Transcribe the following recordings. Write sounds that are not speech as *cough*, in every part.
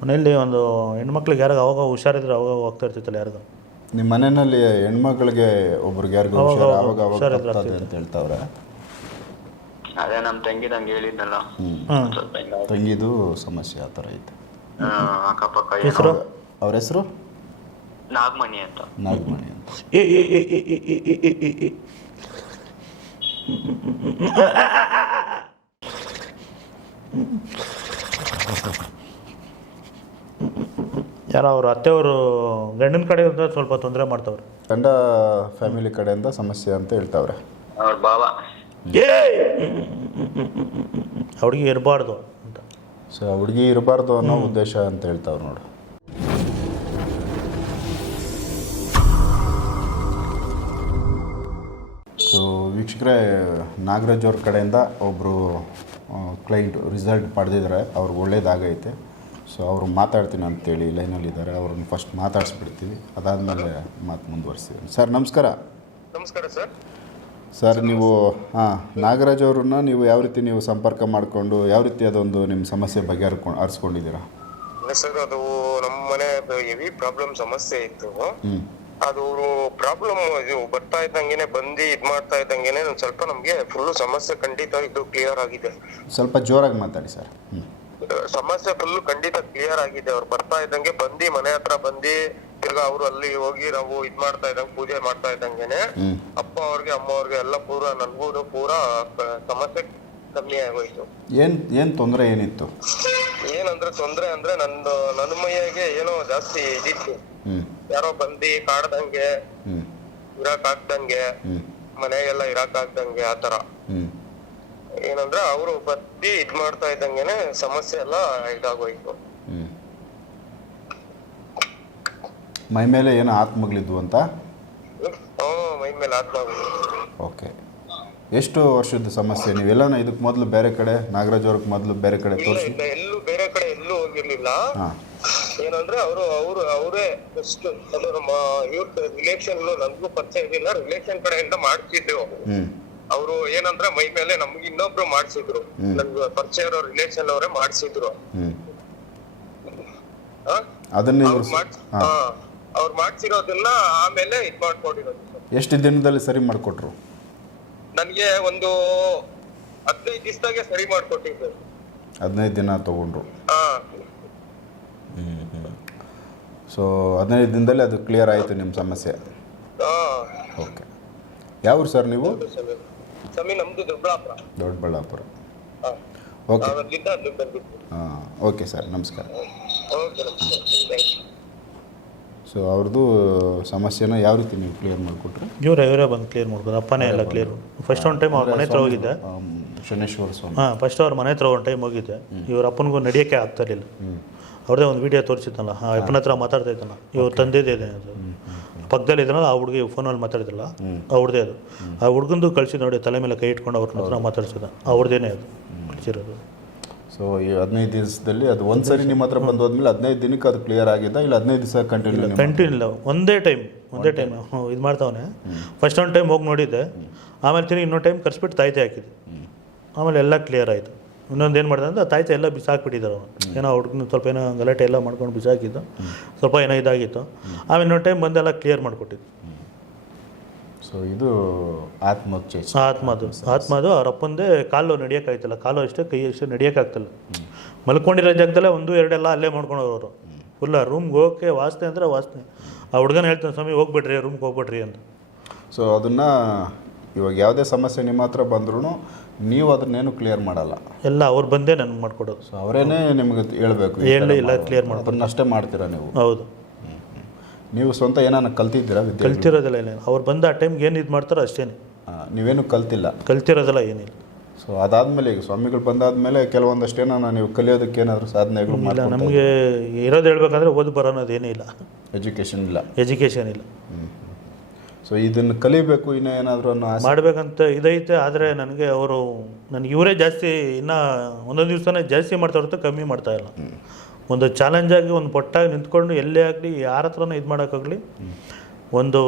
ಮನೆಯಲ್ಲಿ ಒಂದು ಹೆಣ್ಮಕ್ಳಿಗೆ ಯಾರಾಗ ಅವಾಗ ಹುಷಾರಿದ್ರೆ ಅವಾಗ ಹೋಗ್ತಾ ಇರ್ತಿತ್ತಲ್ಲ ಯಾರಿಗೂ ನಿಮ್ಮ ಮನೆಯಲ್ಲಿ ಹೆಣ್ಮಕ್ಳಿಗೆ ಒಬ್ರಿಗೆ ಯಾರಿಗೂ ಹುಷಾರಿದ್ರೆ ಅಂತ ಹೇಳ್ತಾವ್ರೆ ಅದೇ ನಮ್ಮ ತಂಗಿ ನಂಗೆ ಹೇಳಿದ್ನಲ್ಲ ತಂಗಿದು ಸಮಸ್ಯೆ ಆ ಥರ ಐತೆ ಅಕ್ಕಪಕ್ಕ ಏನೋ ಹೆಸರು ಅವ್ರ ಹೆಸರು ನಾಗಮಣಿ ಅಂತ ನಾಗಮಣಿ ಅಂತ ಏ ಏ ಏ ಏ ಯಾರೋ ಅವ್ರ ಅತ್ತೆಯವರು ಗಂಡನ ಕಡೆ ಇದ್ರೆ ಸ್ವಲ್ಪ ತೊಂದರೆ ಮಾಡ್ತವ್ರೆ ಗಂಡ ಫ್ಯಾಮಿಲಿ ಕಡೆಯಿಂದ ಸಮಸ್ಯೆ ಅಂತ ಹೇಳ್ತಾವ್ರೆ ಅವ್ರ ಬಾಬಾ ಏ ಇರಬಾರ್ದು ಅಂತ ಸೊ ಹುಡುಗಿ ಇರಬಾರ್ದು ಅನ್ನೋ ಉದ್ದೇಶ ಅಂತ ಹೇಳ್ತಾವ್ರು ನೋಡು ಸೊ ವೀಕ್ಷಕರೇ ನಾಗರಾಜ್ ಅವ್ರ ಕಡೆಯಿಂದ ಒಬ್ಬರು ಕ್ಲೈಂಟ್ ರಿಸಲ್ಟ್ ಪಡೆದಿದ್ದಾರೆ ಅವ್ರಿಗೆ ಒಳ್ಳೇದಾಗೈತೆ ಸೊ ಅವರು ಮಾತಾಡ್ತೀನಿ ಅಂತೇಳಿ ಲೈನಲ್ಲಿದ್ದಾರೆ ಅವ್ರನ್ನ ಫಸ್ಟ್ ಮಾತಾಡಿಸ್ಬಿಡ್ತೀವಿ ಅದಾದಮೇಲೆ ಮಾತು ಮುಂದುವರಿಸ್ತೀವಿ ಸರ್ ನಮಸ್ಕಾರ ನಮಸ್ಕಾರ ಸರ್ ಸರ್ ನೀವು ಹಾಂ ನಾಗರಾಜ್ ಅವ್ರನ್ನ ನೀವು ಯಾವ ರೀತಿ ನೀವು ಸಂಪರ್ಕ ಮಾಡಿಕೊಂಡು ಯಾವ ರೀತಿ ಅದೊಂದು ನಿಮ್ಮ ಸಮಸ್ಯೆ ಬಗ್ಗೆ ಆರಿಸ್ಕೊಂಡಿದ್ದೀರಾ ಸರ್ ಅದು ನಮ್ಮ ಮನೆ ಹೆವಿ ಪ್ರಾಬ್ಲಮ್ ಸಮಸ್ಯೆ ಇತ್ತು ಅದು ಅದು ಪ್ರಾಬ್ಲಮ್ ಇದು ಬರ್ತಾ ಇದ್ದಂಗೆನೇ ಬಂದು ಇದು ಮಾಡ್ತಾ ಇದ್ದಂಗೆನೇ ಸ್ವಲ್ಪ ನಮಗೆ ಫುಲ್ ಸಮಸ್ಯೆ ಖಂಡಿತ ಇದು ಕ್ಲಿಯರ್ ಆಗಿದೆ ಸ್ವಲ್ಪ ಜೋರಾಗಿ ಮಾತಾಡಿ ಸರ್ ಸಮಸ್ಯೆ ಫುಲ್ ಖಂಡಿತ ಕ್ಲಿಯರ್ ಆಗಿದೆ ಅವ್ರು ಬರ್ತಾ ಇದ್ದಂಗೆ ಬಂದು ಮನೆ ಹತ್ರ ಬಂದು ತಿರ್ಗಾ ಅವ್ರು ಅಲ್ಲಿ ಹೋಗಿ ನಾವು ಇದ್ ಮಾಡ್ತಾ ಇದ್ದಂಗೆ ಪೂಜೆ ಮಾಡ್ತಾ ಇದ್ದಂಗೆನೆ ಅಪ್ಪ ಅವ್ರಿಗೆ ಅಮ್ಮ ಅವ್ರಿಗೆ ಎಲ್ಲ ಪೂರ ನನ್ಗೂ ಪೂರ ಸಮಸ್ಯೆ ಕಮ್ಮಿ ಆಗೋಯ್ತು ಏನು ಏನು ತೊಂದರೆ ಏನಿತ್ತು ಏನಂದ್ರೆ ತೊಂದ್ರೆ ಅಂದ್ರೆ ನಂದು ನನ್ನ ಮೈಯಾಗೆ ಏನೋ ಜಾಸ್ತಿ ಇದಿತ್ತು ಯಾರೋ ಬಂದಿ ಕಾಡ್ದಂಗೆ ಇರಾಕ್ ಆಗ್ದಂಗೆ ಮನೆಗೆಲ್ಲ ಇರಾಕ್ ಆಗ್ದಂಗೆ ಆತರ ಏನಂದ್ರೆ ಅವರು ಬತ್ತಿ ಇದ್ ಮಾಡ್ತಾ ಇದ್ದಂಗೆನೆ ಸಮಸ್ಯೆ ಎಲ್ಲ ಇದಾಗೋಯ್ತು ಮೈ ಮೇಲೆ ಏನೋ ಆತ್ಮಗಳಿದ್ವು ಅಂತ ಮೈ ಮೇಲೆ ಆತ್ಮ ಓಕೆ ಎಷ್ಟು ವರ್ಷದ ಸಮಸ್ಯೆ ನೀವೆಲ್ಲನ ಇದಕ್ಕೆ ಮೊದಲು ಬೇರೆ ಕಡೆ ನಾಗರಾಜ್ ಅವ್ರಿಗೆ ಮೊದಲು ಬೇರೆ ಕಡೆ ತೋರಿಸಿ ಇಲ್ಲ ಎಲ್ಲೂ ಬೇರೆ ಕಡೆ ಎಲ್ಲೂ ಹೋಗಿರ್ಲಿಲ್ಲ ಏನಂದ್ರೆ ಅವರು ಅವರು ಅವರೇ ಫಸ್ಟ್ ಇವ್ರ ರಿಲೇಷನ್ ನನ್ಗೂ ಪರಿಚಯ ಇದಿಲ್ಲ ರಿಲೇಷನ್ ಕಡೆಯಿಂದ ಮಾಡ್ತಿದ್ದೆವು ಹ್ಞೂ ಅವರು ಏನಂದ್ರೆ ಮೈ ಮೇಲೆ ನಮ್ಗೆ ಇನ್ನೊಬ್ರು ಮಾಡ್ಸಿದ್ರು ನನ್ಗೆ ಪರಿಚಯ ಇರೋ ರಿಲೇಷನ್ ಅವರೇ ಮಾಡ್ಸಿದ್ರು ಹ್ಞೂ ಅದನ್ನೇ ಮಾಡ್ ಹಾ ಅವ್ರು ಮಾಡ್ಸಿರೋದನ್ನ ಆಮೇಲೆ ಇದ್ ಮಾಡ್ಕೊಂಡಿರೋದು ಎಷ್ಟು ದಿನದಲ್ಲಿ ಸರಿ ಮಾಡಿಕೊಟ್ರು ನನಗೆ ಒಂದು ಹದಿನೈದು ದಿವಸದಾಗೆ ಸರಿ ಮಾಡ್ಕೊಟ್ಟಿದ್ದು ಹದಿನೈದು ದಿನ ತೊಗೊಂಡ್ರು ಸೊ ಹದಿನೈದು ದಿನದಲ್ಲಿ ಅದು ಕ್ಲಿಯರ್ ಆಯಿತು ನಿಮ್ಮ ಸಮಸ್ಯೆ ಓಕೆ ಯಾವ ಸರ್ ನೀವು ಸ್ವಾಮಿ ನಮ್ಮದು ದುರ್ಬಳಾಪುರ ದೊಡ್ಡಬಳ್ಳಾಪುರ ಓಕೆ ಓಕೆ ಸರ್ ನಮಸ್ಕಾರ ಓಕೆ ನಮಸ್ಕಾರ ಥ್ಯಾಂಕ್ ಯು ಸೊ ಅವ್ರದ್ದು ಸಮಸ್ಯೆನ ಯಾವ ರೀತಿ ನೀವು ಕ್ಲಿಯರ್ ಮಾಡಿಕೊಟ್ರು ಇವರೇ ಇವರೇ ಬಂದು ಕ್ಲಿಯರ್ ಮಾಡ್ಬೋದು ಅಪ್ಪನೇ ಎಲ್ಲ ಕ್ಲಿಯರ್ ಫಸ್ಟ್ ಒಂದು ಟೈಮ್ ಅವ್ರ ಮನೆ ಹತ್ರ ಹೋಗಿದ್ದೆ ಶನೇಶ್ವರ ಸ್ವಾಮಿ ಹಾಂ ಫಸ್ಟ್ ಅವ್ರ ಮನೆ ಹತ್ರ ಒಂದು ಟೈಮ್ ಹೋಗಿದ್ದೆ ಇವ್ರ ಅಪ್ಪನಿಗೂ ನಡೆಯೋಕ್ಕೆ ಆಗ್ತಾ ಇರಲಿಲ್ಲ ಅವ್ರದೇ ಒಂದು ವೀಡಿಯೋ ತೋರಿಸಿದ್ದಲ್ಲ ಹಾಂ ಅಪ್ಪನ ಹತ್ರ ಮಾತಾಡ್ತಾ ಇದ್ದಾನ ಇವ್ರ ತಂದೆದೇ ಇದೆ ಅದು ಪಕ್ಕದಲ್ಲಿ ಆ ಹುಡುಗಿ ಫೋನಲ್ಲಿ ಮಾತಾಡಿದ್ರಲ್ಲ ಅವ್ರದ್ದೇ ಅದು ಆ ಹುಡ್ಗಂದು ಕಳಿಸಿ ನೋಡಿ ತಲೆ ಮೇಲೆ ಕೈ ಇಟ್ಕೊಂಡು ಅವ್ರನ್ನ ಹತ್ರ ಮಾತಾಡ್ಸಿದ್ದೆ ಅವ್ರದ್ದೇನೆ ಅದು ಕಳಿಸಿರೋದು ಸೊ ಈ ಹದಿನೈದು ದಿವಸದಲ್ಲಿ ಅದು ಒಂದು ಸರಿ ನಿಮ್ಮ ಹತ್ರ ಬಂದು ಹೋದ್ಮೇಲೆ ಹದಿನೈದು ದಿನಕ್ಕೆ ಅದು ಕ್ಲಿಯರ್ ಆಗಿದ್ದ ಇಲ್ಲ ಹದಿನೈದು ದಿವಸ ಕಂಟಿನ್ಯೂ ಇಲ್ಲ ಕಂಟಿನ್ಯೂ ಇಲ್ಲ ಒಂದೇ ಟೈಮ್ ಒಂದೇ ಟೈಮ್ ಇದು ಮಾಡ್ತಾವನೆ ಫಸ್ಟ್ ಒಂದು ಟೈಮ್ ಹೋಗಿ ನೋಡಿದ್ದೆ ಆಮೇಲೆ ತಿನ್ನಿ ಇನ್ನೊಂದು ಟೈಮ್ ಕರ್ಸ್ಬಿಟ್ಟು ತಾಯ್ತೆ ಹಾಕಿದ್ದೆ ಆಮೇಲೆ ಎಲ್ಲ ಕ್ಲಿಯರ್ ಆಯಿತು ಇನ್ನೊಂದು ಏನು ಮಾಡಿದೆ ಅಂದರೆ ತಾಯ್ತೆ ಎಲ್ಲ ಬಿಸಾಕ್ಬಿಟ್ಟಿದ್ದಾರೆ ಅವನು ಏನೋ ಹುಡುಗನ ಸ್ವಲ್ಪ ಏನೋ ಗಲಾಟೆ ಎಲ್ಲ ಮಾಡ್ಕೊಂಡು ಬಿಸಾಕಿದ್ದು ಸ್ವಲ್ಪ ಏನೋ ಇದಾಗಿತ್ತು ಆಮೇಲೆ ಇನ್ನೊಂದು ಟೈಮ್ ಬಂದೆಲ್ಲ ಕ್ಲಿಯರ್ ಮಾಡಿಕೊಟ್ಟಿದ್ದು ಸೊ ಇದು ಆತ್ಮಹತ್ಯೆ ಆತ್ಮದು ಆತ್ಮದು ಅವರಪ್ಪಂದೇ ಕಾಲು ನಡೆಯೋಕ್ಕಾಯ್ತಲ್ಲ ಕಾಲು ಅಷ್ಟೇ ಕೈ ಅಷ್ಟೇ ನಡೆಯೋಕ್ಕಾಗ್ತಲ್ಲ ಮಲ್ಕೊಂಡಿರೋ ಜಾಗದಲ್ಲೇ ಒಂದು ಎರಡೆಲ್ಲ ಅಲ್ಲೇ ಅವರು ಫುಲ್ಲ ರೂಮ್ಗೆ ಹೋಗಕ್ಕೆ ವಾಸನೆ ಅಂದರೆ ವಾಸನೆ ಆ ಹುಡುಗನ ಹೇಳ್ತಾನೆ ಸ್ವಾಮಿ ಹೋಗ್ಬಿಟ್ರಿ ರೂಮ್ಗೆ ಹೋಗ್ಬಿಟ್ರಿ ಅಂತ ಸೊ ಅದನ್ನು ಇವಾಗ ಯಾವುದೇ ಸಮಸ್ಯೆ ನಿಮ್ಮ ಹತ್ರ ಬಂದ್ರೂ ನೀವು ಅದನ್ನೇನು ಕ್ಲಿಯರ್ ಮಾಡಲ್ಲ ಎಲ್ಲ ಅವ್ರು ಬಂದೇ ನನಗೆ ಮಾಡ್ಕೊಡೋದು ಸೊ ಅವರೇನೇ ನಿಮಗೆ ಹೇಳ್ಬೇಕು ಹೇಳಿ ಇಲ್ಲ ಕ್ಲಿಯರ್ ಮಾಡೋದು ಅಷ್ಟೇ ಮಾಡ್ತೀರಾ ನೀವು ಹೌದು ನೀವು ಸ್ವಂತ ಏನಾನ ಕಲ್ತಿದ್ದೀರಾ ವಿದ್ಯೆ ಕಲ್ತಿರೋದಿಲ್ಲ ಏನೇನು ಅವ್ರು ಬಂದ ಆ ಟೈಮ್ಗೆ ಏನು ಇದು ಮಾಡ್ತಾರೋ ಅಷ್ಟೇನೆ ನೀವೇನು ಕಲ್ತಿಲ್ಲ ಕಲ್ತಿರೋದಿಲ್ಲ ಏನಿಲ್ಲ ಸೊ ಅದಾದಮೇಲೆ ಈಗ ಸ್ವಾಮಿಗಳು ಬಂದಾದಮೇಲೆ ಕೆಲವೊಂದಷ್ಟು ಏನೋ ನೀವು ಕಲಿಯೋದಕ್ಕೆ ಏನಾದರೂ ಸಾಧನೆಗಳು ಇಲ್ಲ ನಮಗೆ ಇರೋದು ಹೇಳ್ಬೇಕಂದ್ರೆ ಓದು ಅನ್ನೋದು ಏನೂ ಇಲ್ಲ ಎಜುಕೇಷನ್ ಇಲ್ಲ ಎಜುಕೇಷನ್ ಇಲ್ಲ ಸೊ ಇದನ್ನು ಕಲಿಬೇಕು ಇನ್ನೂ ಏನಾದರೂ ಅನ್ನೋ ಮಾಡಬೇಕಂತ ಇದೈತೆ ಆದರೆ ನನಗೆ ಅವರು ನನಗೆ ಇವರೇ ಜಾಸ್ತಿ ಇನ್ನೂ ಒಂದೊಂದು ದಿವಸನೇ ಜಾಸ್ತಿ ಮಾಡ್ತಾ ಹೊರತು ಕಮ್ಮಿ ಮಾಡ್ತಾ ಇಲ್ಲ ಒಂದು ಚಾಲೆಂಜಾಗಿ ಒಂದು ಪೊಟ್ಟಾಗಿ ನಿಂತ್ಕೊಂಡು ಎಲ್ಲೇ ಆಗಲಿ ಯಾರ ಹತ್ರನೂ ಇದು ಮಾಡೋಕ್ಕಾಗಲಿ ಒಂದು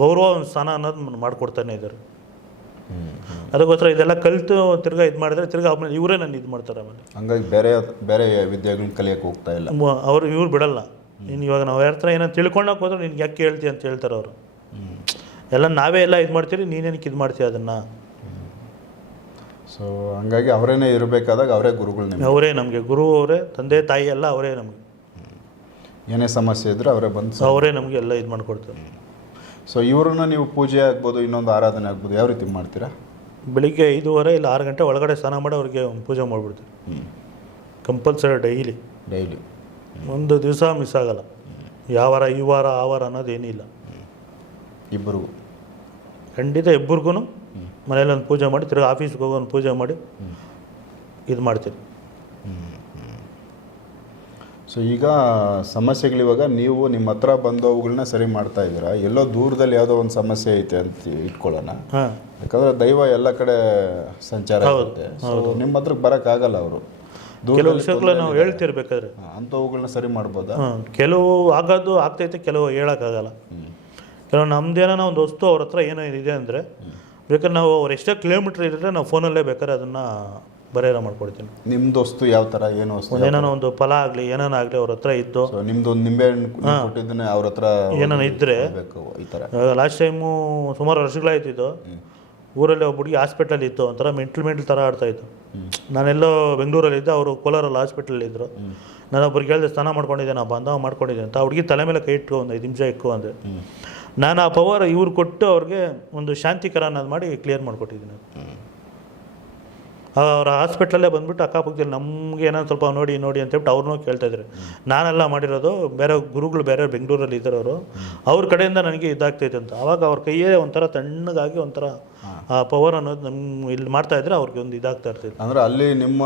ಗೌರವ ಒಂದು ಸ್ಥಾನ ಅನ್ನೋದು ಮಾಡಿಕೊಡ್ತಾನೆ ಇದ್ದಾರೆ ಅದಕ್ಕೋಸ್ಕರ ಇದೆಲ್ಲ ಕಲಿತು ತಿರ್ಗಾ ಇದು ಮಾಡಿದ್ರೆ ತಿರ್ಗಾ ಆಮೇಲೆ ಇವರೇ ನಾನು ಇದು ಮಾಡ್ತಾರೆ ಆಮೇಲೆ ಹಂಗಾಗಿ ಬೇರೆ ಬೇರೆ ವಿದ್ಯೆಗಳನ್ನ ಕಲಿಯೋಕೆ ಹೋಗ್ತಾ ಇಲ್ಲ ಅವ್ರು ಇವ್ರು ಬಿಡಲ್ಲ ನೀನು ಇವಾಗ ನಾವು ಯಾರ ಹತ್ರ ಏನೋ ತಿಳ್ಕೊಳಕ್ಕೆ ಹೋದ್ರೆ ನಿನ್ಗೆ ಯಾಕೆ ಹೇಳ್ತೀವಿ ಅಂತ ಹೇಳ್ತಾರೆ ಅವರು ಎಲ್ಲ ನಾವೇ ಎಲ್ಲ ಇದು ಮಾಡ್ತೀರಿ ನೀನೇನಕ್ಕೆ ಇದು ಮಾಡ್ತೀಯ ಅದನ್ನು ಸೊ ಹಂಗಾಗಿ ಅವರೇನೇ ಇರಬೇಕಾದಾಗ ಅವರೇ ಗುರುಗಳು ನಿಮಗೆ ಅವರೇ ನಮಗೆ ಗುರು ಅವರೇ ತಂದೆ ತಾಯಿ ಎಲ್ಲ ಅವರೇ ನಮಗೆ ಏನೇ ಸಮಸ್ಯೆ ಇದ್ದರೆ ಅವರೇ ಬಂದು ಅವರೇ ನಮಗೆ ಎಲ್ಲ ಇದು ಮಾಡಿಕೊಡ್ತಾರೆ ಸೊ ಇವ್ರನ್ನ ನೀವು ಪೂಜೆ ಆಗ್ಬೋದು ಇನ್ನೊಂದು ಆರಾಧನೆ ಆಗ್ಬೋದು ಯಾವ ರೀತಿ ಮಾಡ್ತೀರಾ ಬೆಳಿಗ್ಗೆ ಐದೂವರೆ ಇಲ್ಲ ಆರು ಗಂಟೆ ಒಳಗಡೆ ಸ್ನಾನ ಮಾಡಿ ಅವ್ರಿಗೆ ಪೂಜೆ ಮಾಡಿಬಿಡ್ತೀವಿ ಕಂಪಲ್ಸರಿ ಡೈಲಿ ಡೈಲಿ ಒಂದು ದಿವಸ ಮಿಸ್ ಆಗಲ್ಲ ಯಾವ ವಾರ ಈ ವಾರ ಆ ವಾರ ಅನ್ನೋದೇನಿಲ್ಲ ಇಬ್ಬರಿಗೂ ಖಂಡಿತ ಇಬ್ಬರಿಗೂ ಮನೇಲಿ ಒಂದು ಪೂಜೆ ಮಾಡಿ ತಿರ್ಗಿ ಆಫೀಸ್ಗೆ ಹೋಗಿ ಒಂದು ಪೂಜೆ ಮಾಡಿ ಇದು ಮಾಡ್ತೀನಿ ಸೊ ಈಗ ಸಮಸ್ಯೆಗಳಿವಾಗ ನೀವು ನಿಮ್ಮ ಹತ್ರ ಬಂದವುಗಳನ್ನ ಸರಿ ಮಾಡ್ತಾ ಇದ್ದೀರಾ ಎಲ್ಲೋ ದೂರದಲ್ಲಿ ಯಾವುದೋ ಒಂದು ಸಮಸ್ಯೆ ಐತೆ ಅಂತ ಇಟ್ಕೊಳ್ಳೋಣ ಯಾಕಂದ್ರೆ ದೈವ ಎಲ್ಲ ಕಡೆ ಸಂಚಾರ ಆಗುತ್ತೆ ನಿಮ್ಮ ಹತ್ರಕ್ಕೆ ಬರೋಕ್ಕಾಗಲ್ಲ ಅವರು ಕೆಲವು ವಿಷಯಗಳನ್ನ ನಾವು ಹೇಳ್ತಿರ್ಬೇಕಾದ್ರೆ ಅಂಥವುಗಳನ್ನ ಸರಿ ಮಾಡ್ಬೋದಾ ಕೆಲವು ಆಗೋದು ಆಗ್ತೈತೆ ಕೆಲವು ಹೇಳೋಕ್ಕಾಗಲ್ಲ ಕೆಲವು ನಮ್ದೇನೋ ಒಂದು ವಸ್ತು ಅವ್ರ ಹತ್ರ ಏನೋ ಇದೆ ಅಂದರೆ ಬೇಕಾದ್ರೆ ನಾವು ಅವ್ರು ಎಷ್ಟೇ ಕಿಲೋಮೀಟ್ರ್ ಇದ್ದರೆ ನಾವು ಫೋನಲ್ಲೇ ಬೇಕಾದ್ರೆ ಅದನ್ನು ಬರೆಯಲ್ಲ ಮಾಡ್ಕೊಡ್ತೀನಿ ನಿಮ್ದು ವಸ್ತು ಯಾವ ಥರ ಏನು ವಸ್ತು ಏನಾನ ಒಂದು ಫಲ ಆಗಲಿ ಏನಾನ ಆಗಲಿ ಅವ್ರ ಹತ್ರ ಇತ್ತು ನಿಮ್ದು ಒಂದು ನಿಂಬೆ ಹಣ್ಣು ಅವ್ರ ಹತ್ರ ಏನಾನ ಇದ್ದರೆ ಈ ಥರ ಲಾಸ್ಟ್ ಟೈಮು ಸುಮಾರು ವರ್ಷಗಳಾಯ್ತು ಇದು ಊರಲ್ಲಿ ಒಬ್ಬ ಹುಡುಗಿ ಹಾಸ್ಪಿಟಲ್ ಇತ್ತು ಒಂಥರ ಮೆಂಟ್ಲ್ ಮೆಂಟ್ಲ್ ಥರ ಆಡ್ತಾಯಿತ್ತು ಇತ್ತು ನಾನೆಲ್ಲೋ ಬೆಂಗಳೂರಲ್ಲಿ ಇದ್ದೆ ಅವರು ಕೋಲಾರಲ್ಲಿ ಹಾಸ್ಪಿಟಲ್ ಇದ್ರು ನಾನು ಒಬ್ಬರಿಗೆ ಹೇಳಿದೆ ಸ್ನಾನ ಮಾಡ್ಕೊಂಡಿದ್ದೆ ನಾನು "ಹಾ, ಮಾಡ್ಕೊಂಡಿದ್ದೆ ಅಂತ ಹುಡುಗಿ ತಲೆ ಮೇಲೆ ಕೈ ಇಟ್ಕೊ ಒಂದು ಐದು ನಿಮಿಷ ಇಕ್ಕೋ ಅಂದೆ ನಾನು ಆ ಪವರ್ ಇವ್ರು ಕೊಟ್ಟು ಅವ್ರಿಗೆ ಒಂದು ಶಾಂತಿಕರ ಅನ್ನೋದು ಮಾಡಿ ಕ್ಲಿಯರ್ ಮಾಡಿಕೊಟ್ಟಿದ್ದೀನಿ ಅವರ ಹಾಸ್ಪಿಟ್ಲಲ್ಲೇ ಬಂದ್ಬಿಟ್ಟು ಅಕ್ಕಪಕ್ಕದಲ್ಲಿ ನಮಗೆ ಏನಾದ್ರು ಸ್ವಲ್ಪ ನೋಡಿ ನೋಡಿ ಅಂತ ಹೇಳ್ಬಿಟ್ಟು ಅವ್ರನ್ನೂ ಕೇಳ್ತಾ ಇದ್ರು ನಾನೆಲ್ಲ ಮಾಡಿರೋದು ಬೇರೆ ಗುರುಗಳು ಬೇರೆ ಬೆಂಗಳೂರಲ್ಲಿ ಅವರು ಅವ್ರ ಕಡೆಯಿಂದ ನನಗೆ ಇದಾಗ್ತೈತೆ ಅಂತ ಅವಾಗ ಅವ್ರ ಕೈಯೇ ಒಂಥರ ತಣ್ಣಗಾಗಿ ಒಂಥರ ಆ ಪವರ್ ಅನ್ನೋದು ನಮ್ಮ ಇಲ್ಲಿ ಮಾಡ್ತಾ ಇದ್ರೆ ಅವ್ರಿಗೆ ಒಂದು ಇದಾಗ್ತಾ ಇರ್ತೈತೆ ಅಂದ್ರೆ ಅಲ್ಲಿ ನಿಮ್ಮ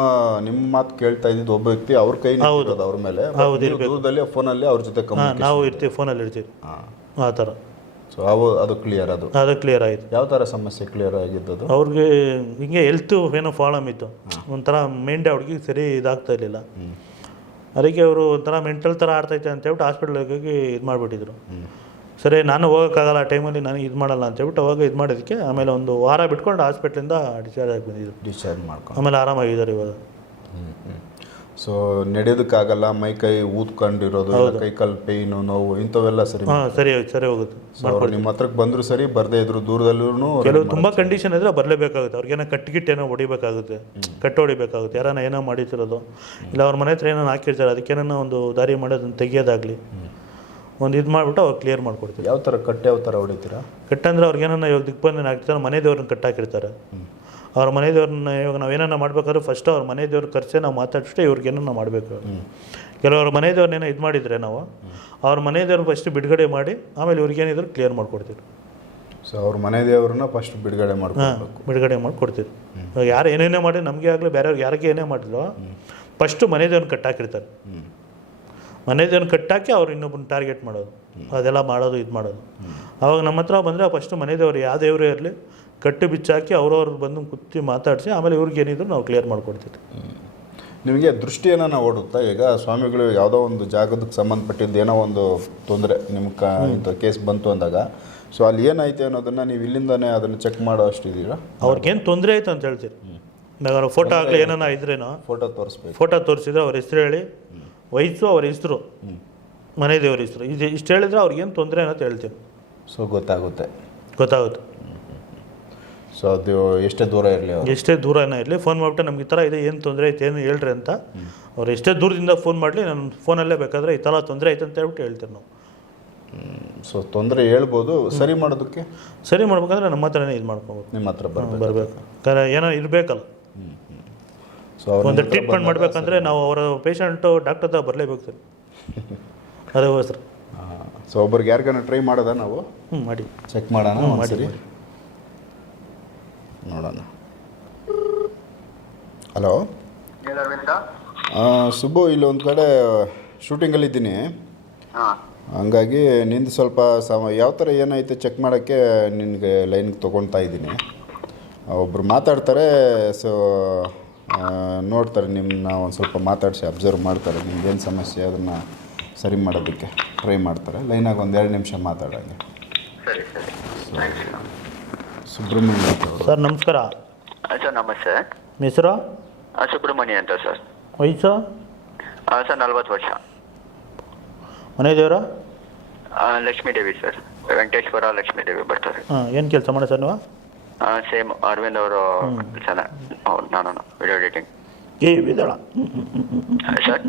ನಿಮ್ಮ ಮಾತು ಕೇಳ್ತಾ ಇದ್ದಿದ್ದು ಒಬ್ಬ ವ್ಯಕ್ತಿ ಅವ್ರ ಕೈ ಹೌದು ಅವ್ರ ಮೇಲೆ ಹೌದು ಫೋನಲ್ಲಿ ಅವ್ರ ಜೊತೆ ನಾವು ಇರ್ತೀವಿ ಫೋನಲ್ಲಿ ಇರ್ತೀವಿ ಆ ಥರ ಅವು ಅದು ಕ್ಲಿಯರ್ ಅದು ಅದು ಕ್ಲಿಯರ್ ಆಯಿತು ಯಾವ ಥರ ಸಮಸ್ಯೆ ಕ್ಲಿಯರ್ ಆಗಿದ್ದದು ಅವ್ರಿಗೆ ಹಿಂಗೆ ಹೆಲ್ತ್ ಏನೋ ಪ್ರಾಬ್ಲಮ್ ಇತ್ತು ಒಂಥರ ಮೈಂಡ್ ಅವ್ರಿಗೆ ಸರಿ ಇದಾಗ್ತಾ ಇರಲಿಲ್ಲ ಅದಕ್ಕೆ ಅವರು ಒಂಥರ ಮೆಂಟಲ್ ಥರ ಆಡ್ತೈತೆ ಅಂತ ಹೇಳ್ಬಿಟ್ಟು ಹಾಸ್ಪಿಟ್ಲಿಗೆ ಹೋಗಿ ಇದು ಮಾಡಿಬಿಟ್ಟಿದ್ರು ಸರಿ ನಾನು ಹೋಗೋಕ್ಕಾಗಲ್ಲ ಆ ಟೈಮಲ್ಲಿ ನಾನು ಇದು ಮಾಡಲ್ಲ ಅಂತ ಹೇಳ್ಬಿಟ್ಟು ಅವಾಗ ಇದು ಮಾಡೋದಕ್ಕೆ ಆಮೇಲೆ ಒಂದು ವಾರ ಬಿಟ್ಕೊಂಡು ಹಾಸ್ಪಿಟ್ಲಿಂದ ಡಿಸ್ಚಾರ್ಜ್ ಆಗಿ ಬಂದಿದ್ರು ಡಿಸ್ಚಾರ್ಜ್ ಮಾಡ್ಕೊಂಡು ಆಮೇಲೆ ಆರಾಮಾಗಿದ್ದಾರೆ ಇವಾಗ ಸೊ ನಡೆಯೋದಕ್ಕಾಗಲ್ಲ ಮೈ ಕೈ ಊದ್ಕೊಂಡಿರೋದು ಕೈ ಕಾಲು ಪೇಯ್ನು ನೋವು ಇಂಥವೆಲ್ಲ ಸರಿ ಸರಿ ಸರಿ ಹೋಗುತ್ತೆ ನಿಮ್ಮ ಹತ್ರಕ್ಕೆ ಬಂದರೂ ಸರಿ ಬರದೇ ಇದ್ರು ದೂರದಲ್ಲೂ ಕೆಲವು ತುಂಬ ಕಂಡೀಷನ್ ಇದ್ರೆ ಬರಲೇಬೇಕಾಗುತ್ತೆ ಅವ್ರಿಗೇನೋ ಕಟ್ಟಿಗಿಟ್ಟು ಏನೋ ಹೊಡಿಬೇಕಾಗುತ್ತೆ ಕಟ್ಟು ಹೊಡಿಬೇಕಾಗುತ್ತೆ ಯಾರನ್ನ ಏನೋ ಮಾಡಿರ್ತಿರೋದು ಇಲ್ಲ ಅವ್ರ ಮನೆ ಹತ್ರ ಏನೋ ಹಾಕಿರ್ತಾರೆ ಅದಕ್ಕೇನೋ ಒಂದು ದಾರಿ ಮಾಡಿ ಅದನ್ನು ತೆಗಿಯೋದಾಗಲಿ ಒಂದು ಇದು ಮಾಡಿಬಿಟ್ಟು ಅವ್ರು ಕ್ಲಿಯರ್ ಮಾಡಿಕೊಡ್ತೀವಿ ಯಾವ ಥರ ಕಟ್ಟು ಯಾವ ಥರ ಹೊಡಿತೀರಾ ಕಟ್ಟಂದ್ರೆ ಅವ್ರಿಗೇನೋ ಇವಾಗ ಬಂದ ಹಾಕ್ತಾರೆ ಮನೆ ದೇವ್ರನ್ನ ಕಟ್ಟಾಕಿರ್ತಾರೆ ಅವ್ರ ಮನೆ ದೇವ್ರನ್ನ ಇವಾಗ ನಾವು ಏನನ್ನ ಮಾಡ್ಬೇಕಾದ್ರೆ ಫಸ್ಟ್ ಅವ್ರ ಮನೆ ದೇವ್ರ ಖರ್ಚೆ ನಾವು ಮಾತಾಡಿಸ್ಟೇ ಇವ್ರಿಗೆ ಏನನ್ನ ಮಾಡಬೇಕು ಕೆಲವ್ರ ಮನೆ ದೇವ್ರನ್ನೇನೋ ಇದು ಮಾಡಿದರೆ ನಾವು ಅವ್ರ ಮನೆಯವ್ರನ್ನ ಫಸ್ಟ್ ಬಿಡುಗಡೆ ಮಾಡಿ ಆಮೇಲೆ ಇವ್ರಿಗೇನಿದ್ರು ಕ್ಲಿಯರ್ ಮಾಡಿಕೊಡ್ತೀವಿ ಸೊ ಅವ್ರ ಮನೆ ದೇವ್ರನ್ನ ಫಸ್ಟ್ ಬಿಡುಗಡೆ ಮಾಡ್ಕೊಬೇಕು ಬಿಡುಗಡೆ ಮಾಡಿ ಇವಾಗ ಯಾರು ಏನೇನೇ ಮಾಡಿ ನಮಗೆ ಆಗಲಿ ಬೇರೆಯವ್ರಿಗೆ ಯಾರಿಗೆ ಏನೇ ಮಾಡಿದ್ರು ಫಸ್ಟು ಮನೆ ದೇವ್ರನ್ನ ಕಟ್ಟಾಕಿರ್ತಾರೆ ಮನೆ ದೇವ್ರನ್ನ ಕಟ್ಟಾಕಿ ಅವ್ರು ಇನ್ನೊಬ್ಬನ ಟಾರ್ಗೆಟ್ ಮಾಡೋದು ಅದೆಲ್ಲ ಮಾಡೋದು ಇದು ಮಾಡೋದು ಅವಾಗ ನಮ್ಮ ಹತ್ರ ಬಂದರೆ ಫಸ್ಟು ಮನೆ ದೇವರು ಯಾವ ದೇವರೇ ಇರಲಿ ಕಟ್ಟು ಬಿಚ್ಚಾಕಿ ಅವ್ರವ್ರ ಬಂದು ಕುತ್ತಿ ಮಾತಾಡಿಸಿ ಆಮೇಲೆ ಇವ್ರಿಗೆ ಏನಿದ್ರು ನಾವು ಕ್ಲಿಯರ್ ಮಾಡಿಕೊಡ್ತಿದ್ವಿ ನಿಮಗೆ ದೃಷ್ಟಿಯನ್ನು ನಾವು ಓಡುತ್ತಾ ಈಗ ಸ್ವಾಮಿಗಳು ಯಾವುದೋ ಒಂದು ಜಾಗದಕ್ಕೆ ಸಂಬಂಧಪಟ್ಟಿದ್ದು ಏನೋ ಒಂದು ತೊಂದರೆ ನಿಮ್ಮ ಕ ಕೇಸ್ ಬಂತು ಅಂದಾಗ ಸೊ ಅಲ್ಲಿ ಏನಾಯ್ತು ಅನ್ನೋದನ್ನು ನೀವು ಇಲ್ಲಿಂದನೇ ಅದನ್ನು ಚೆಕ್ ಮಾಡೋ ಇದ್ದೀರಾ ಅವ್ರಿಗೇನು ತೊಂದರೆ ಆಯ್ತು ಅಂತ ಹೇಳ್ತೀರಿ ಅವ್ರ ಫೋಟೋ ಆಗಲಿ ಏನಾನ ಇದ್ರೇನೋ ಫೋಟೋ ತೋರಿಸ್ಬೇಕು ಫೋಟೋ ತೋರಿಸಿದ್ರೆ ಅವ್ರ ಹೆಸ್ರು ಹೇಳಿ ವಯಸ್ಸು ಅವ್ರ ಹೆಸರು ಮನೆ ದೇವ್ರ ಹೆಸರು ಇದು ಇಷ್ಟು ಹೇಳಿದ್ರೆ ಅವ್ರಿಗೇನು ತೊಂದರೆ ಅನ್ನೋದು ಹೇಳ್ತೀನಿ ಸೊ ಗೊತ್ತಾಗುತ್ತೆ ಗೊತ್ತಾಗುತ್ತೆ ಸೊ ಅದು ಎಷ್ಟೇ ದೂರ ಇರಲಿ ಎಷ್ಟೇ ದೂರ ಇರಲಿ ಫೋನ್ ಮಾಡಿಬಿಟ್ಟು ನಮ್ಗೆ ಈ ಥರ ಇದೆ ಏನು ತೊಂದರೆ ಐತೆ ಏನು ಹೇಳ್ರಿ ಅಂತ ಅವ್ರು ಎಷ್ಟೇ ದೂರದಿಂದ ಫೋನ್ ಮಾಡಲಿ ನಾನು ಫೋನಲ್ಲೇ ಬೇಕಾದರೆ ಈ ಥರ ತೊಂದರೆ ಐತೆ ಅಂತ ಹೇಳ್ಬಿಟ್ಟು ಹೇಳ್ತೀವಿ ನಾವು ಸೊ ತೊಂದರೆ ಹೇಳ್ಬೋದು ಸರಿ ಮಾಡೋದಕ್ಕೆ ಸರಿ ಮಾಡ್ಬೇಕಂದ್ರೆ ನಮ್ಮ ಹತ್ರನೇ ಇದು ಮಾಡ್ಕೋಬೇಕು ನಿಮ್ಮ ಹತ್ರ ಬರಬೇಕು ಏನೋ ಇರಬೇಕಲ್ಲ ಸೊ ಒಂದು ಟ್ರೀಟ್ಮೆಂಟ್ ಮಾಡಬೇಕಂದ್ರೆ ನಾವು ಅವರ ಪೇಷಂಟು ಡಾಕ್ಟರ್ ಹತ್ರ ಬರಲೇಬೇಕು ಸರ್ *laughs* ಅದೇ ಸರ್ ಸೊ ಒಬ್ಬರಿಗೆ ಯಾರಿಗಾನ ಟ್ರೈ ಮಾಡೋದ ನಾವು ಹ್ಞೂ ಮಾಡಿ ಚೆಕ್ ಮಾಡೋಣ ಸರಿ ನೋಡೋಣ ಹಲೋ ಸುಬ್ಬು ಒಂದು ಕಡೆ ಶೂಟಿಂಗಲ್ಲಿದ್ದೀನಿ ಹಂಗಾಗಿ ನಿಂದು ಸ್ವಲ್ಪ ಸಮ ಯಾವ ಥರ ಏನೈತೆ ಚೆಕ್ ಮಾಡೋಕ್ಕೆ ನಿನಗೆ ಲೈನ್ಗೆ ತೊಗೊಳ್ತಾ ಇದ್ದೀನಿ ಒಬ್ಬರು ಮಾತಾಡ್ತಾರೆ ಸೊ ನೋಡ್ತಾರೆ ನಿಮ್ಮನ್ನ ಒಂದು ಸ್ವಲ್ಪ ಮಾತಾಡಿಸಿ ಅಬ್ಸರ್ವ್ ಮಾಡ್ತಾರೆ ಏನು ಸಮಸ್ಯೆ ಅದನ್ನು ಸರಿ ಮಾಡೋದಕ್ಕೆ ಟ್ರೈ ಮಾಡ್ತಾರೆ ಲೈನಾಗಿ ಒಂದು ಎರಡು ನಿಮಿಷ ಮಾತಾಡೋಂಗೆ ಸುಬ್ರಹ್ಮಣ್ಯ ಸರ್ ನಮಸ್ಕಾರ ಸರ್ ನಮಸ್ತೆ ನಿಮ್ಮ ಹೆಸರು ಸುಬ್ರಹ್ಮಣ್ಯ ಅಂತ ಸರ್ ವಯಸ್ಸು ಸರ್ ನಲ್ವತ್ತು ವರ್ಷ ಮನೆ ದೇವರು ಲಕ್ಷ್ಮೀ ದೇವಿ ಸರ್ ವೆಂಕಟೇಶ್ವರ ಲಕ್ಷ್ಮೀ ದೇವಿ ಬರ್ತಾರೆ ಏನು ಕೆಲಸ ಮಾಡಿ ಸರ್ ನೀವು ಸೇಮ್ ಅರವಿಂದ್ ಅವರು ಸಲ ನಾನು ವಿಡಿಯೋ ಎಡಿಟಿಂಗ್ ಏ ವಿದಳ ಸರ್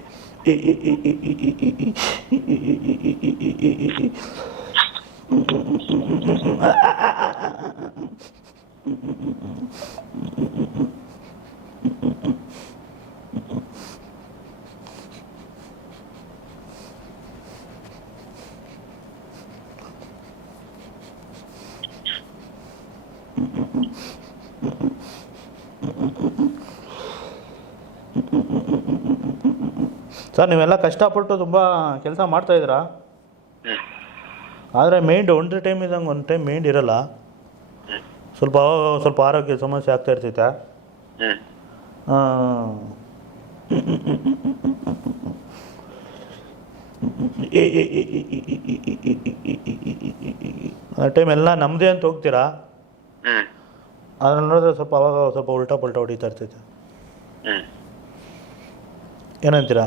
*laughs* Mm-hmm. ಸರ್ ನೀವೆಲ್ಲ ಕಷ್ಟಪಟ್ಟು ತುಂಬ ಕೆಲಸ ಮಾಡ್ತಾ ಇದ್ದೀರಾ ಆದರೆ ಮೈಂಡ್ ಒಂದು ಟೈಮ್ ಇದ್ದಂಗೆ ಒಂದು ಟೈಮ್ ಮೈಂಡ್ ಇರಲ್ಲ ಸ್ವಲ್ಪ ಅವಾಗ ಸ್ವಲ್ಪ ಆರೋಗ್ಯ ಸಮಸ್ಯೆ ಆಗ್ತಾ ಇರ್ತೈತೆ ಆ ಟೈಮ್ ಎಲ್ಲ ನಮ್ಮದೇ ಅಂತ ಹೋಗ್ತೀರಾ ಅದನ್ನು ನೋಡಿದ್ರೆ ಸ್ವಲ್ಪ ಅವಾಗ ಸ್ವಲ್ಪ ಉಲ್ಟಾ ಪಲ್ಟಾ ಹೊಡಿತಾ ಇರ್ತೈತೆ ಏನಂತೀರಾ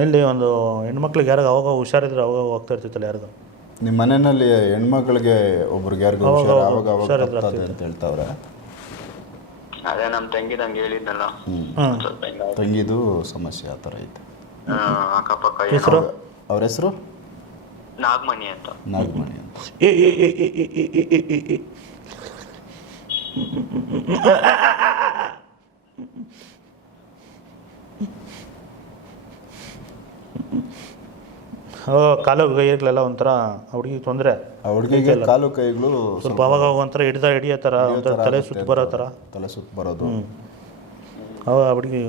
ಮನೆಯಲ್ಲಿ ಒಂದು ಹೆಣ್ಮಕ್ಳಿಗೆ ಯಾರಾಗ ಅವಾಗ ಹುಷಾರಿದ್ರೆ ಅವಾಗ ಹೋಗ್ತಾ ಇರ್ತಿತ್ತಲ್ಲ ಯಾರಿಗೂ ನಿಮ್ಮ ಮನೆಯಲ್ಲಿ ಹೆಣ್ಮಕ್ಳಿಗೆ ಒಬ್ರಿಗೆ ಯಾರಿಗೂ ಹುಷಾರು ಅವಾಗ ಅವಾಗ ತಪ್ತದೆ ಅಂತ ಹೇಳ್ತಾವ್ರೆ ಅದೇ ನಮ್ಮ ತಂಗಿ ನಂಗೆ ಹೇಳಿದ್ನಲ್ಲ ತಂಗಿದು ಸಮಸ್ಯೆ ಆ ಥರ ಐತೆ ಆ, ಅಕ್ಕಪಕ್ಕ ಹೆಸರು ಅವ್ರ ಹೆಸರು ನಾಗಮಣಿ ಅಂತ ನಾಗಮಣಿ ಅಂತ ಏ ಏ ಏ ಏ ಏ ಏ ಏ ಏ ಏ ಏ. ಕಾಲು ಕೈಗಳೆಲ್ಲ ಒಂಥರ ಹುಡುಗಿ ತೊಂದರೆ ಹುಡುಗಿಗೆ ಕಾಲು ಕೈಗಳು ಸ್ವಲ್ಪ ಅವಾಗ ಒಂಥರ ಹಿಡಿದ ಹಿಡಿಯೋ ಥರ ಒಂಥರ ತಲೆ ಸುತ್ತ ಬರೋ ಥರ ತಲೆ ಸುತ್ತ ಬರೋದು ಅವ ಹುಡುಗಿ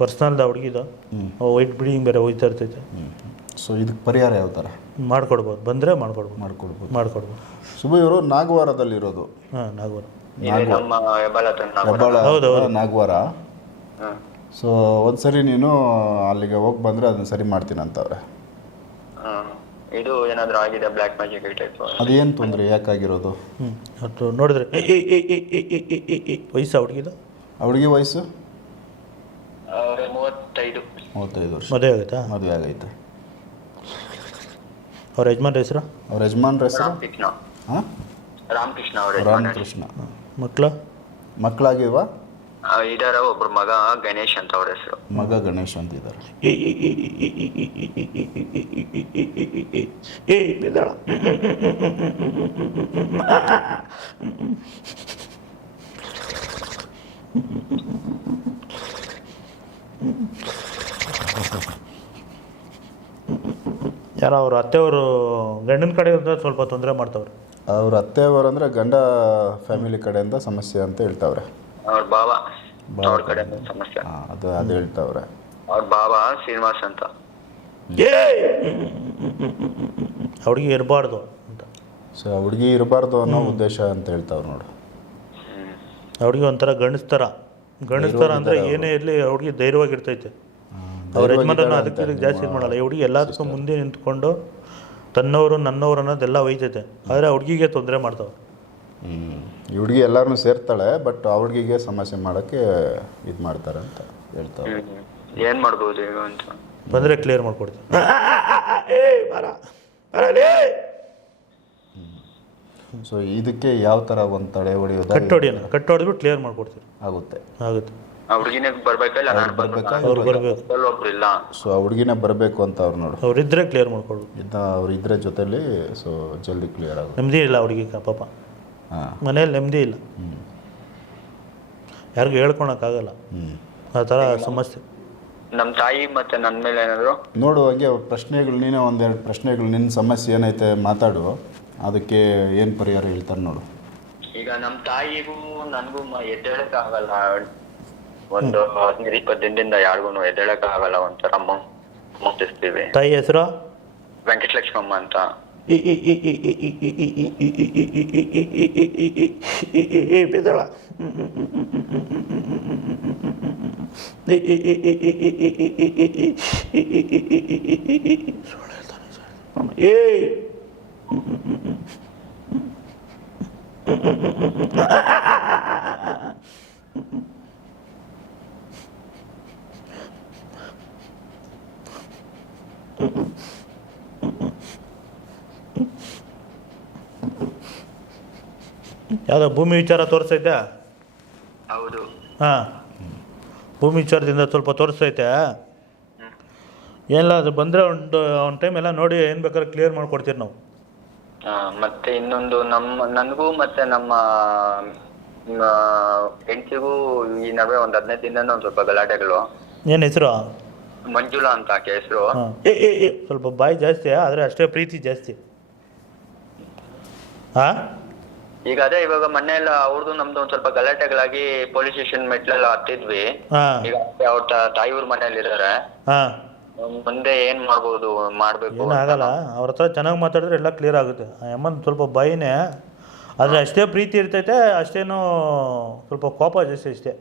ಪರ್ಸ್ನಲ್ದ ಹುಡುಗಿದ ವೈಟ್ ಬ್ಲೀಡಿಂಗ್ ಬೇರೆ ಹೋಯ್ತಾ ಇರ್ತೈತೆ ಸೊ ಇದಕ್ಕೆ ಪರಿಹಾರ ಯಾವ ಥರ ಮಾಡ್ಕೊಡ್ಬೋದು ಬಂದರೆ ಮಾಡ್ಕೊಡ್ಬೋದು ಮಾಡ್ಕೊಡ್ಬೋದು ಮಾಡ್ಕೊಡ್ಬೋದು ಸುಬ್ಬು ಇವರು ನಾಗವಾರದಲ್ಲಿರೋದು ಹಾಂ ನಾಗವಾರ ನಾಗವಾರ ಸೊ ಒಂದ್ಸರಿ ನೀನು ಅಲ್ಲಿಗೆ ಹೋಗಿ ಬಂದರೆ ಅದನ್ನ ಸರಿ ಮಾಡ್ತೀನಿ ಅಂತವ್ರೆ ಇದು ಏನಾದ್ರೂ ಆಗಿದೆ ಬ್ಲ್ಯಾಕ್ ಮ್ಯಾಜಿಕ್ ಈ ಟೈಪ್ ಅದೇನು ತೊಂದರೆ ಯಾಕಾಗಿರೋದು ಹ್ಞೂ ಅದು ನೋಡಿದ್ರೆ ಏ ಏ ಏ ಏ ಏ ಏ ಏ ಏ ಏ ವಯಸ್ಸು ಹುಡುಗಿದು ಅವಳಿಗೆ ವಯಸ್ಸು ಅವ್ರ ಮೂವತ್ತೈದು ಮೂವತ್ತೈದು ವರ್ಷ ಮದುವೆ ಆಗುತ್ತಾ ಮದುವೆ ಆಗೈತೆ ಅವ್ರ ಯಜಮಾನ್ ಹೆಸರು ಅವ್ರ ಯಜಮಾನ್ರ ಹೆಸರು ರಾಮಕೃಷ್ಣ ಹಾಂ ರಾಮಕೃಷ್ಣ ಅವರ ರಾಮಕೃಷ್ಣ ಮಕ್ಕಳು ಮಕ್ಕಳಾಗಿವ ಇದಾರ ಒಬ್ರು ಮಗ ಗಣೇಶ್ ಅಂತ ಅವ್ರ ಹೆಸರು ಮಗ ಗಣೇಶ್ ಅಂತ ಇದ್ದಾರೆ ಏ ಅವ್ರ ಅತ್ತೆಯವರು ಗಂಡನ ಕಡೆ ಸ್ವಲ್ಪ ತೊಂದರೆ ಮಾಡ್ತವ್ರೆ ಅವ್ರ ಅತ್ತೆಯವರು ಅಂದರೆ ಗಂಡ ಫ್ಯಾಮಿಲಿ ಕಡೆಯಿಂದ ಸಮಸ್ಯೆ ಅಂತ ಹೇಳ್ತಾವ್ರೆ ಅವ್ರ ಬಾಬಾ ಅವ್ರ ಕಡೆ ಸಮಸ್ಯೆ ಅದು ಹೇಳ್ತಾವ್ರೆ ಅವ್ರ ಬಾಬಾ ಶ್ರೀನಿವಾಸ್ ಅಂತ ಏ ಇರಬಾರ್ದು ಅಂತ ಸೊ ಹುಡುಗಿ ಇರಬಾರ್ದು ಅನ್ನೋ ಉದ್ದೇಶ ಅಂತ ಹೇಳ್ತಾವ್ರು ನೋಡು ಅವ್ರಿಗೆ ಒಂಥರ ಗಣಿಸ್ತಾರ ಗಣಿಸ್ತಾರ ಅಂದ್ರೆ ಏನೇ ಇರಲಿ ಅವ್ರಿಗೆ ಧೈರ್ಯವಾಗಿರ್ತೈತೆ ಅವ್ರ ಯಜಮಾನ ಅದಕ್ಕೆ ಜಾಸ್ತಿ ಇದು ಮಾಡಲ್ಲ ಈ ಹುಡುಗಿ ಎಲ್ಲದಕ್ಕೂ ಮುಂದೆ ನಿಂತ್ಕೊಂಡು ತನ್ನವರು ನನ್ನವರು ಅನ್ನೋದೆಲ್ಲ ಒಯ್ತೈತೆ ಆದರೆ ಹುಡುಗಿಗೆ ತೊಂದರೆ ಮಾಡ್ತಾವ ಈ ಹುಡುಗಿ ಎಲ್ಲರೂ ಸೇರ್ತಾಳೆ ಬಟ್ ಆ ಹುಡುಗಿಗೆ ಸಮಸ್ಯೆ ಮಾಡಕ್ಕೆ ಇದು ಮಾಡ್ತಾರೆ ಅಂತ ಹೇಳ್ತಾರೆ ಏನ್ ಮಾಡ್ಬೋದು ಈಗ ಅಂತ ಬಂದರೆ ಕ್ಲಿಯರ್ ಮಾಡ್ಕೊಡ್ತೀನಿ ಸೊ ಇದಕ್ಕೆ ಯಾವ ಥರ ಒಂದ್ ತಡೆ ಹೊಡೆಯೋದು ಕಟ್ ಹೊಡೆದ್ಬಿಟ್ಟು ಕ್ಲಿಯರ್ ಮಾಡ್ಕೊಡ್ತೀನಿ ಆಗುತ್ತೆ ಆಗುತ್ತೆ ಆ ಬರ್ಬೇಕಾ ಅವ್ರಿಗೆ ಬರ್ಬೇಕು ಬರಬೇಕು ಅಂತ ಅವ್ರು ನೋಡು ಅವ್ರಿದ್ರೆ ಕ್ಲಿಯರ್ ಮಾಡ್ಕೊಡ್ಬೇಕು ಇದ್ದ ಅವ್ರು ಇದ್ರೆ ಜೊತೆಲಿ ಸೊ ಜಲ್ದಿ ಕ್ಲಿಯರ್ ಆಗುತ್ತೆ ನೆಮ್ಮದಿ ಇಲ್ಲ ಅವ್ರಿಗೆ ಪಾಪ ಮನೇಲಿ ನೆಮ್ಮದಿ ಇಲ್ಲ ಯಾರಿಗೂ ಹೇಳ್ಕೊಳಕ್ಕಾಗಲ್ಲ ಆ ಥರ ಸಮಸ್ಯೆ ನಮ್ಮ ತಾಯಿ ಮತ್ತೆ ನನ್ನ ಮೇಲೆ ಏನಾದ್ರು ನೋಡು ಹಂಗೆ ಪ್ರಶ್ನೆಗಳು ನೀನೇ ಒಂದೆರಡು ಪ್ರಶ್ನೆಗಳು ನಿನ್ನ ಸಮಸ್ಯೆ ಏನೈತೆ ಮಾತಾಡು ಅದಕ್ಕೆ ಏನು ಪರಿಹಾರ ಹೇಳ್ತಾರೆ ನೋಡು ಈಗ ನಮ್ಮ ತಾಯಿಗೂ ನನಗೂ ಎದ್ದೇಳಕ್ ಆಗಲ್ಲ ಒಂದು ಹದಿನೈದು ಇಪ್ಪತ್ತು ದಿನದಿಂದ ಯಾರಿಗೂ ಎದ್ದೇಳಕ್ಕಾಗಲ್ಲ ಆಗಲ್ಲ ಒಂಥರ ಮುಟ್ಟಿಸ್ತೀವಿ ತಾಯಿ ಹೆಸರು ವೆಂಕಟಲಕ್ಷ್ಮಮ್ಮ ಅಂತ Pedrola. Ei! Mm-mm. ಯಾವುದೋ ಭೂಮಿ ವಿಚಾರ ತೋರಿಸೈತೆ ಹೌದು ಹಾಂ ಭೂಮಿ ವಿಚಾರದಿಂದ ಸ್ವಲ್ಪ ತೋರಿಸೈತೆ ಏನಿಲ್ಲ ಅದು ಬಂದರೆ ಒಂದು ಒಂದು ಟೈಮ್ ಎಲ್ಲ ನೋಡಿ ಏನು ಬೇಕಾದ್ರೆ ಕ್ಲಿಯರ್ ಮಾಡಿಕೊಡ್ತೀರಿ ನಾವು ಮತ್ತೆ ಇನ್ನೊಂದು ನಮ್ಮ ನನಗೂ ಮತ್ತೆ ನಮ್ಮ ಹೆಂಡತಿಗೂ ಈ ನಡುವೆ ಒಂದು ಹದಿನೈದು ದಿನ ಒಂದು ಸ್ವಲ್ಪ ಗಲಾಟೆಗಳು ಏನು ಹೆಸರು ಮಂಜುಳ ಅಂತ ಆಕೆ ಹೆಸರು ಸ್ವಲ್ಪ ಬಾಯಿ ಜಾಸ್ತಿ ಆದರೆ ಅಷ್ಟೇ ಪ್ರೀತಿ ಜಾಸ್ತಿ ಹಾಂ ಈಗ ಅದೇ ಇವಾಗ ಮೊನ್ನೆ ಎಲ್ಲ ಅವ್ರದ್ದು ನಮ್ದು ಒಂದ್ ಸ್ವಲ್ಪ ಗಲಾಟೆಗಳಾಗಿ ಪೊಲೀಸ್ ಸ್ಟೇಷನ್ ಮೆಟ್ಲೆಲ್ಲ ಹತ್ತಿದ್ವಿ ಈಗ ಅವ್ರ ತಾಯಿಯವ್ರ ಮನೇಲಿ ಇದಾರೆ ಮುಂದೆ ಏನ್ ಮಾಡ್ಬೋದು ಮಾಡ್ಬೇಕು ಏನಾಗಲ್ಲ ಅವ್ರ ಹತ್ರ ಚೆನ್ನಾಗಿ ಮಾತಾಡಿದ್ರೆ ಎಲ್ಲ ಕ್ಲಿಯರ್ ಆಗುತ್ತೆ ಆ ಅಮ್ಮನ ಸ್ವಲ್ಪ ಭಯನೇ ಆದರೆ ಅಷ್ಟೇ ಪ್ರೀತಿ ಇರ್ತೈತೆ ಅಷ್ಟೇನು ಸ್ವಲ್ಪ ಕೋಪ ಜಾಸ್ತಿ ಅಷ್ಟೇ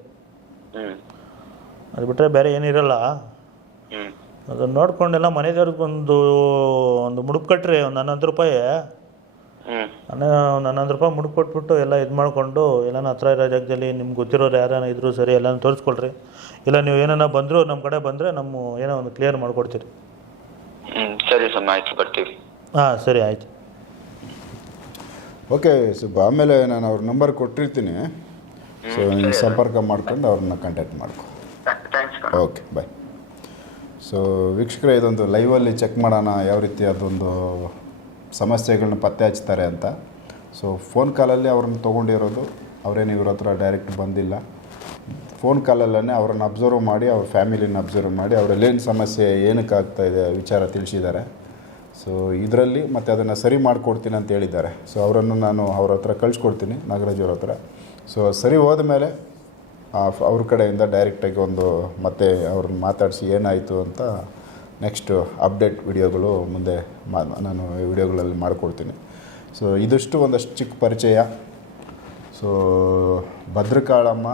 ಅದು ಬಿಟ್ಟರೆ ಬೇರೆ ಏನಿರಲ್ಲ ಅದನ್ನ ನೋಡ್ಕೊಂಡೆಲ್ಲ ಮನೆ ಒಂದು ಒಂದು ಮುಡುಪ್ ಕಟ್ರಿ ಒಂದು ಹನ್ನೊಂದು ರೂಪಾಯಿ ನನ್ನೊಂದು ರೂಪಾಯಿ ಮುಡ್ಕೊಟ್ಬಿಟ್ಟು ಎಲ್ಲ ಇದು ಮಾಡಿಕೊಂಡು ಎಲ್ಲಾನ ಹತ್ರ ಇರೋ ಜಾಗದಲ್ಲಿ ನಿಮ್ಗೆ ಗೊತ್ತಿರೋರು ಯಾರಾನ ಇದ್ರು ಸರಿ ಎಲ್ಲನೂ ತೋರಿಸ್ಕೊಳ್ರಿ ಇಲ್ಲ ನೀವು ಏನಾರ ಬಂದರೂ ನಮ್ಮ ಕಡೆ ಬಂದರೆ ನಮ್ಮ ಏನೋ ಒಂದು ಕ್ಲಿಯರ್ ಮಾಡಿಕೊಡ್ತೀರಿ ಹ್ಮ್ ಸರಿ ಸರ್ ಆಯ್ತು ಬರ್ತೀವಿ ಹಾಂ ಸರಿ ಆಯಿತು ಓಕೆ ಸುಬ್ಬ ಆಮೇಲೆ ನಾನು ಅವ್ರ ನಂಬರ್ ಕೊಟ್ಟಿರ್ತೀನಿ ಸೊ ನೀವು ಸಂಪರ್ಕ ಮಾಡ್ಕೊಂಡು ಅವ್ರನ್ನ ಕಾಂಟ್ಯಾಕ್ಟ್ ಮಾಡ್ಕೊ ಓಕೆ ಬಾಯ್ ಸೊ ವೀಕ್ಷಕರೇ ಇದೊಂದು ಲೈವಲ್ಲಿ ಚೆಕ್ ಮಾಡೋಣ ಯಾವ ರೀತಿ ಅದೊಂದು ಸಮಸ್ಯೆಗಳನ್ನ ಪತ್ತೆ ಹಚ್ತಾರೆ ಅಂತ ಸೊ ಫೋನ್ ಕಾಲಲ್ಲಿ ಅವ್ರನ್ನ ತೊಗೊಂಡಿರೋದು ಅವರೇನು ಇವ್ರ ಹತ್ರ ಡೈರೆಕ್ಟ್ ಬಂದಿಲ್ಲ ಫೋನ್ ಕಾಲಲ್ಲೇ ಅವ್ರನ್ನ ಅಬ್ಸರ್ವ್ ಮಾಡಿ ಅವ್ರ ಫ್ಯಾಮಿಲಿನ ಅಬ್ಸರ್ವ್ ಮಾಡಿ ಅವರಲ್ಲೇನು ಸಮಸ್ಯೆ ಏನಕ್ಕೆ ಆಗ್ತಾ ಇದೆ ವಿಚಾರ ತಿಳಿಸಿದ್ದಾರೆ ಸೊ ಇದರಲ್ಲಿ ಮತ್ತು ಅದನ್ನು ಸರಿ ಮಾಡಿಕೊಡ್ತೀನಿ ಅಂತ ಹೇಳಿದ್ದಾರೆ ಸೊ ಅವರನ್ನು ನಾನು ಅವ್ರ ಹತ್ರ ಕಳಿಸ್ಕೊಡ್ತೀನಿ ನಾಗರಾಜ್ ಅವ್ರ ಹತ್ರ ಸೊ ಸರಿ ಹೋದ ಮೇಲೆ ಅವ್ರ ಕಡೆಯಿಂದ ಡೈರೆಕ್ಟಾಗಿ ಒಂದು ಮತ್ತೆ ಅವ್ರನ್ನ ಮಾತಾಡಿಸಿ ಏನಾಯಿತು ಅಂತ ನೆಕ್ಸ್ಟ್ ಅಪ್ಡೇಟ್ ವಿಡಿಯೋಗಳು ಮುಂದೆ ಮಾ ನಾನು ವಿಡಿಯೋಗಳಲ್ಲಿ ಮಾಡಿಕೊಡ್ತೀನಿ ಸೊ ಇದಷ್ಟು ಒಂದಷ್ಟು ಚಿಕ್ಕ ಪರಿಚಯ ಸೊ ಭದ್ರಕಾಳಮ್ಮ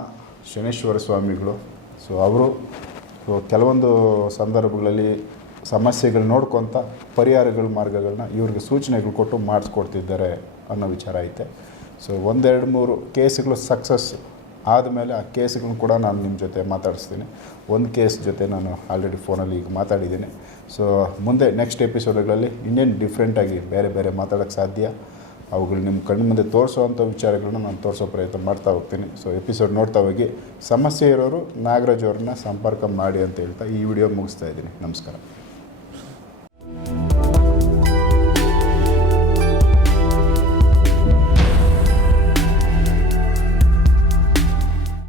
ಶನೇಶ್ವರ ಸ್ವಾಮಿಗಳು ಸೊ ಅವರು ಸೊ ಕೆಲವೊಂದು ಸಂದರ್ಭಗಳಲ್ಲಿ ಸಮಸ್ಯೆಗಳು ನೋಡ್ಕೊತ ಪರಿಹಾರಗಳ ಮಾರ್ಗಗಳನ್ನ ಇವ್ರಿಗೆ ಸೂಚನೆಗಳು ಕೊಟ್ಟು ಮಾಡಿಸ್ಕೊಡ್ತಿದ್ದಾರೆ ಅನ್ನೋ ವಿಚಾರ ಐತೆ ಸೊ ಒಂದೆರಡು ಮೂರು ಕೇಸ್ಗಳು ಸಕ್ಸಸ್ ಆದಮೇಲೆ ಆ ಕೇಸ್ಗಳನ್ನ ಕೂಡ ನಾನು ನಿಮ್ಮ ಜೊತೆ ಮಾತಾಡಿಸ್ತೀನಿ ಒಂದು ಕೇಸ್ ಜೊತೆ ನಾನು ಆಲ್ರೆಡಿ ಫೋನಲ್ಲಿ ಈಗ ಮಾತಾಡಿದ್ದೀನಿ ಸೊ ಮುಂದೆ ನೆಕ್ಸ್ಟ್ ಎಪಿಸೋಡ್ಗಳಲ್ಲಿ ಇನ್ನೇನು ಡಿಫ್ರೆಂಟಾಗಿ ಬೇರೆ ಬೇರೆ ಮಾತಾಡೋಕ್ಕೆ ಸಾಧ್ಯ ಅವುಗಳು ನಿಮ್ಮ ಕಣ್ಣು ಮುಂದೆ ತೋರಿಸುವಂಥ ವಿಚಾರಗಳನ್ನ ನಾನು ತೋರಿಸೋ ಪ್ರಯತ್ನ ಮಾಡ್ತಾ ಹೋಗ್ತೀನಿ ಸೊ ಎಪಿಸೋಡ್ ನೋಡ್ತಾ ಹೋಗಿ ಸಮಸ್ಯೆ ಇರೋರು ನಾಗರಾಜ್ ಅವ್ರನ್ನ ಸಂಪರ್ಕ ಮಾಡಿ ಅಂತ ಹೇಳ್ತಾ ಈ ವಿಡಿಯೋ ಮುಗಿಸ್ತಾ ಇದ್ದೀನಿ ನಮಸ್ಕಾರ